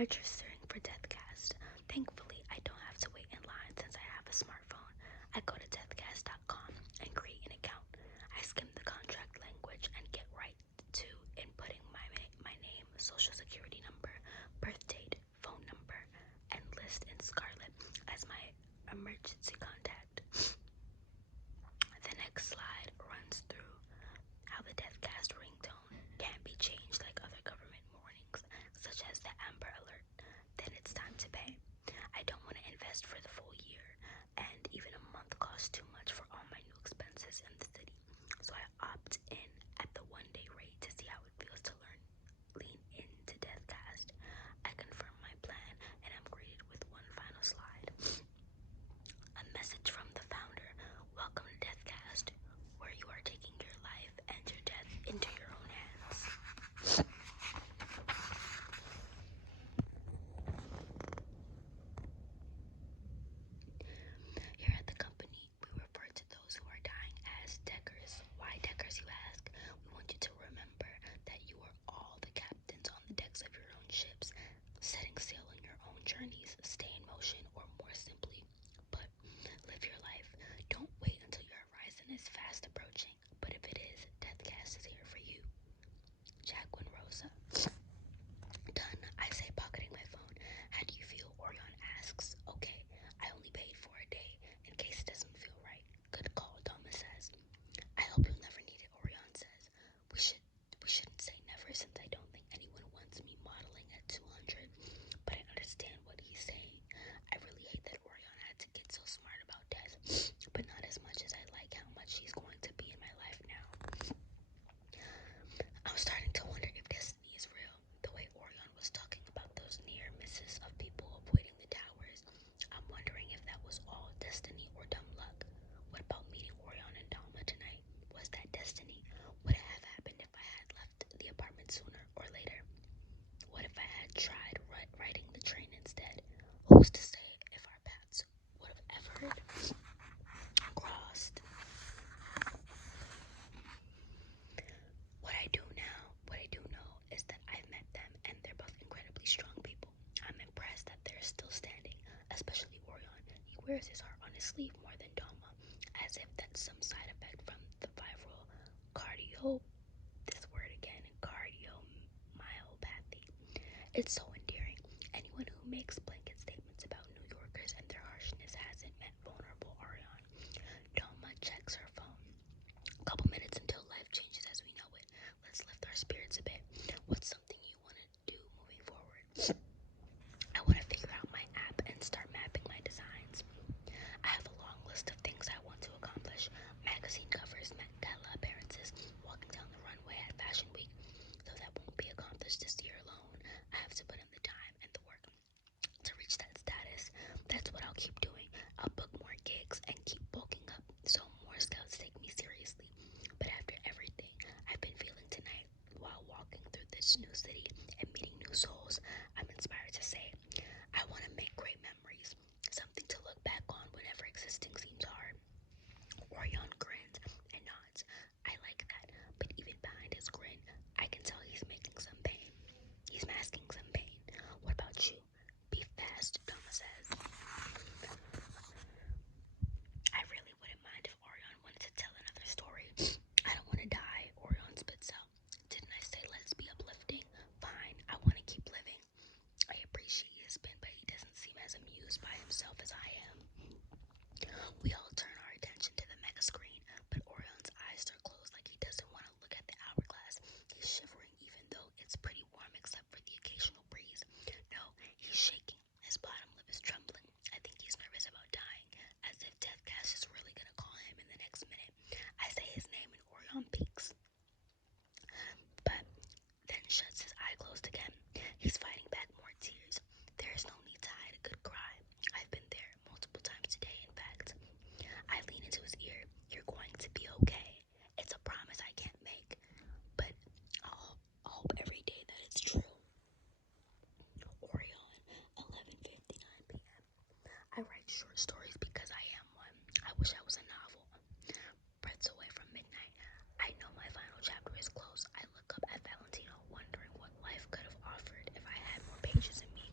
registering for Deathcast. Thankfully, I don't have to wait in line since I have a smartphone. I go to deathcast.com and create an account. I skim the contract language and get right to inputting my name, social security number, birth date, phone number, and list in Scarlet as my emergency contact. The next slide runs through how the Deathcast ringtone can be changed like other government warnings, such as the Amber Alert. Then it's time to pay. I don't want to invest for the full year, and even a month costs too much for all my new expenses in the city. So I opt in at the 1 day rate to see how it feels to lean into Deathcast. I confirm my plan, and I'm greeted with one final slide. A message from the founder. Welcome to Deathcast, where you are taking your life and your death into your own hands. Here at the company, we refer to those who are dying as deckers. Why deckers, you ask? We want you to remember that you are all the captains on the decks of your own ships, setting sail on your own journeys, stay in motion, or more simply put, live your life. Don't wait until your horizon is fast approaching, but if it is, Deathcast is here for you. Jacqueline Rosa. Done, I say, pocketing my phone. How do you feel? Orion asks. Okay, I only paid for a day, in case it doesn't feel right. Good call, Thomas says. I hope you'll never need it, Orion says. We shouldn't say never, since I don't think anyone wants me modeling at 200, but I understand what he's saying. I really hate that Orion had to get so smart about death, but not as much as I like how much he's going to be in my life now. I'm starting to wonder if destiny is real. The way Orion was talking about those near misses of people avoiding the towers, I'm wondering if that was all destiny or dumb luck. What about meeting Orion and Dalma tonight? Was that destiny? Would it have happened if I had left the apartment sooner or later? What if I had tried riding the train instead? Who's to say if our paths would have ever crossed? What I do know is that I've met them and they're both incredibly strong people. I'm impressed that they're still standing, especially Orion. He wears his heart on his sleeve more than Doma, as if that's some side effect from the viral cardiomyopathy. It's so endearing. Anyone who makes blanket statements about New Yorkers and their harshness hasn't met vulnerable Orion. Doma checks her phone. Couple minutes until life changes as we know it. Let's lift our spirits a bit. What's something you want to do moving forward? I want to figure out my app and start mapping my designs. I have a long list of things I want to accomplish. Magazine covers, Met Gala appearances, walking down the runway at Fashion Week. Though that won't be accomplished this year alone. I have to put in the time and the work to reach that status. That's what I'll keep doing. I'll book more gigs and keep bulking up so more scouts take me seriously. But after everything I've been feeling tonight while walking through this new city and meeting new souls, I'm inspired to say, I want to make great memories, something to look back on whenever existing seems hard. Orion grins and nods. I like that, but even behind his grin, I can tell he's making some pain. He's masking some pain. What about you? Be fast, Doma says. I really wouldn't mind if Orion wanted to tell another story. I don't want to die, Orion spits out. Didn't I say let's be uplifting? Fine, I want to keep living. I appreciate his spin, but he doesn't seem as amused by himself as I am. We all turn our attention to the mega screen, but Orion's eyes are closed like he doesn't want to look at the hourglass. He's shivering even though it's pretty warm except for the occasional breeze. No, he's shaking. His bottom lip is trembling. I think he's nervous about dying, as if Deathcast is really gonna call him in the next minute. I say his name and Orion peeks, but then shuts his eye closed again. He's fighting back more tears. There is no need to hide a good cry. I've been there multiple times today, in fact. I lean into his ear. You're going to be okay. It's a promise I can't make, but I'll hope every day that it's true. Orion, 11:59 p.m. I write short stories because I am one. I wish I was a novel. Breaths away from midnight. I know my final chapter is close. I look up at Valentino, wondering what life could have offered if I had more pages in me.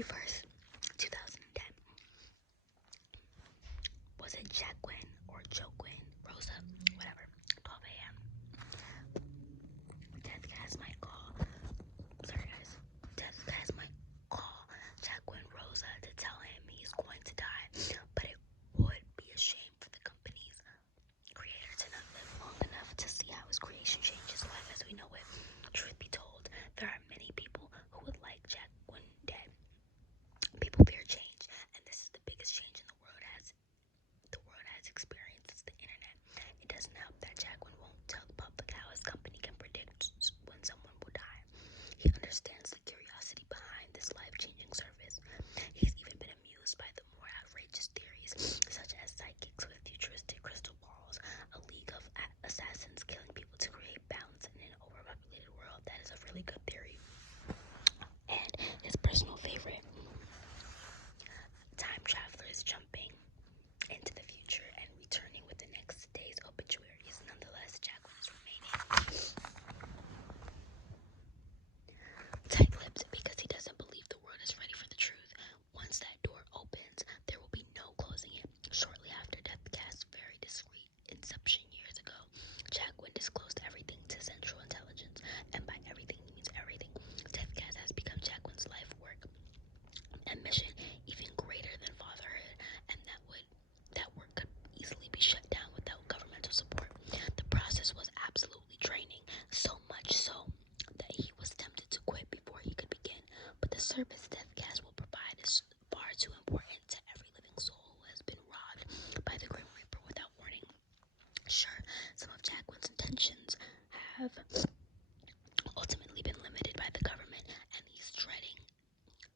31st, 2010. Was it Jacqueline or Joquin? Rosa? Whatever. 12 a.m. Death Cast might call. Sorry, guys. Death Cast might call Jacqueline Rosa to tell him he's going to die, but it would be a shame for the company's creator to not live long enough to see how his creation changes life as we know it. Truth be told, there are many people who would like Jacqueline dead. People fear change, and this is the biggest change the world has experienced since the internet. It doesn't help that Jacqueline won't tell the public how his company can predict when someone will die. He understands the curiosity behind this life-changing service. He's even been amused by the more outrageous theories, such as psychics with futuristic crystal balls, a league of assassins killing people to create balance in an overpopulated world. That is a really good theory. And his personal favorite, time travelers jumping into the future and returning with the next day's obituaries. Nonetheless, Jacqueline is remaining tight-lipped because he doesn't believe the world is ready for the truth. Once that door opens, there will be no closing it. Shortly after Deathcast's very discreet inception years ago, Jacqueline disclosed everything to Central Intelligence, and by everything he means everything. Deathcast has become Jacqueline's life work and mission, even greater than fatherhood, and that work could easily be shut down without governmental support. The process was absolutely draining, so much so that he was tempted to quit before he could begin. But the service Deathcast will provide is far too important to every living soul who has been robbed by the Grim Reaper without warning. Sure, some of Jacqueline's intentions have ultimately been limited by the government, and he's dreading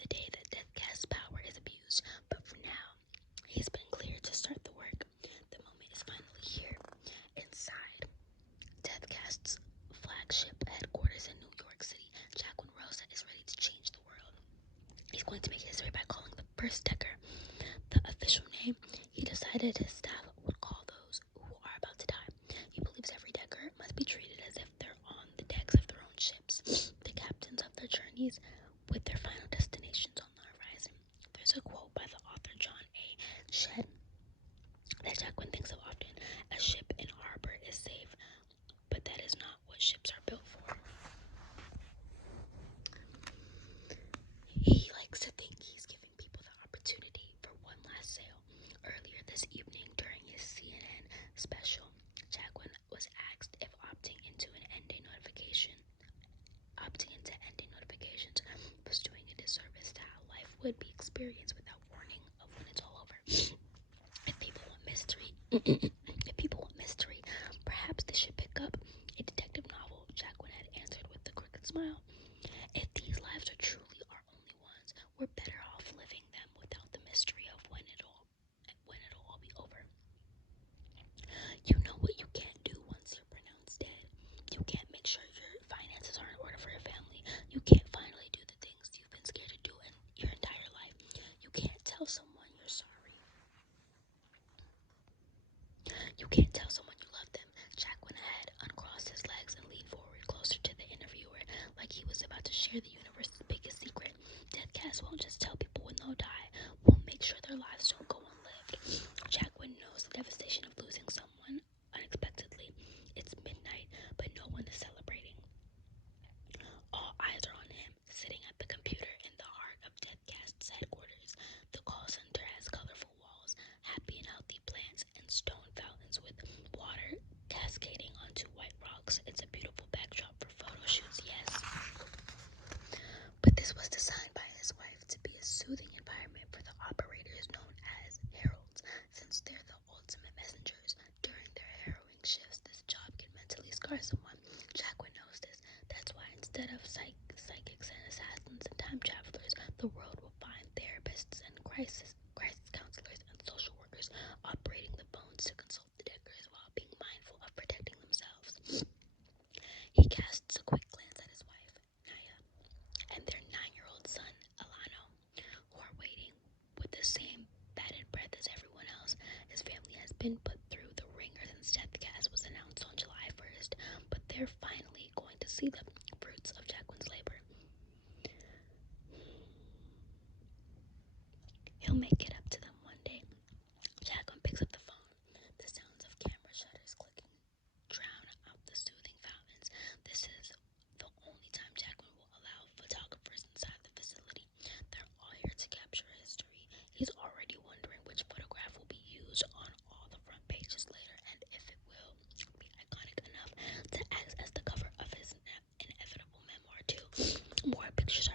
the day that Deathcast's power is abused. But for now, he's been cleared to start the work. The moment is finally here. Inside Deathcast's flagship headquarters in New York City, Jacqueline Rosa is ready to change the world. He's going to make history by calling the first Decker the official name he decided his staff would call those who are about to die. He believes every Decker must be treated as if they're on the decks of their own ships, the captains of their journeys with their final destinations on the horizon. There's a quote by the author John A. Shedd that Jacqueline thinks of often: a ship in harbor is safe, but that is not what ships are built for. He likes to think he's giving people the opportunity for one last sail. Earlier this evening, during his CNN special, Jacqueline was asked if opting into ending notifications was doing a disservice to how life would be experienced without warning of when it's all over. If people want mystery, perhaps they should pick up a detective novel, Jacqueline had answered with a crooked smile. If these lives are truly our only ones, we're better off living them without the mystery of when it'll all be over. You know what you can't do once you're pronounced dead. You can't make sure your finances are in order for your family. You can't finally do the things you've been scared to do in your entire life. You can't tell someone you're sorry. You can't tell someone you love them. Jacqueline had uncrossed his legs and leaned forward closer to the interviewer, like he was about to share the universe's biggest secret. Deathcast won't just tell people when they'll die. We'll make sure their lives don't go unlived. Jacqueline knows the devastation of losing someone unexpectedly. It's midnight, but no one is celebrating. All eyes are on him, sitting at the computer in the heart of Deathcast's headquarters. The call center has colorful walls, happy and healthy plants, and stone fountains with water cascading onto white rocks. It's a beautiful backdrop for photo shoots, yes. But this was designed by his wife to be a soothing environment for the operators known as heralds, since they're the ultimate messengers. During their harrowing shifts, this job can mentally scar someone. Jacqueline knows this. That's why instead of psychics and assassins and time travelers, the world will find therapists and crisis counselors and social workers operating the bones to consult the Deckers while being mindful of protecting themselves. He casts a quick glance at his wife, Naya, and their 9-year-old son, Alano, who are waiting with the same bated breath as everyone else. His family has been put through the ringer since Deathcast was announced on July 1st, but they're finally going to see the fruits of Jacqueline's labor. He'll make it up to them one day. Jacqueline picks up the phone. The sounds of camera shutters clicking drown out the soothing fountains. This is the only time Jacqueline will allow photographers inside the facility. They're all here to capture history. He's already wondering which photograph will be used on all the front pages later, and if it will be iconic enough to act as the cover of his inevitable memoir too. More pictures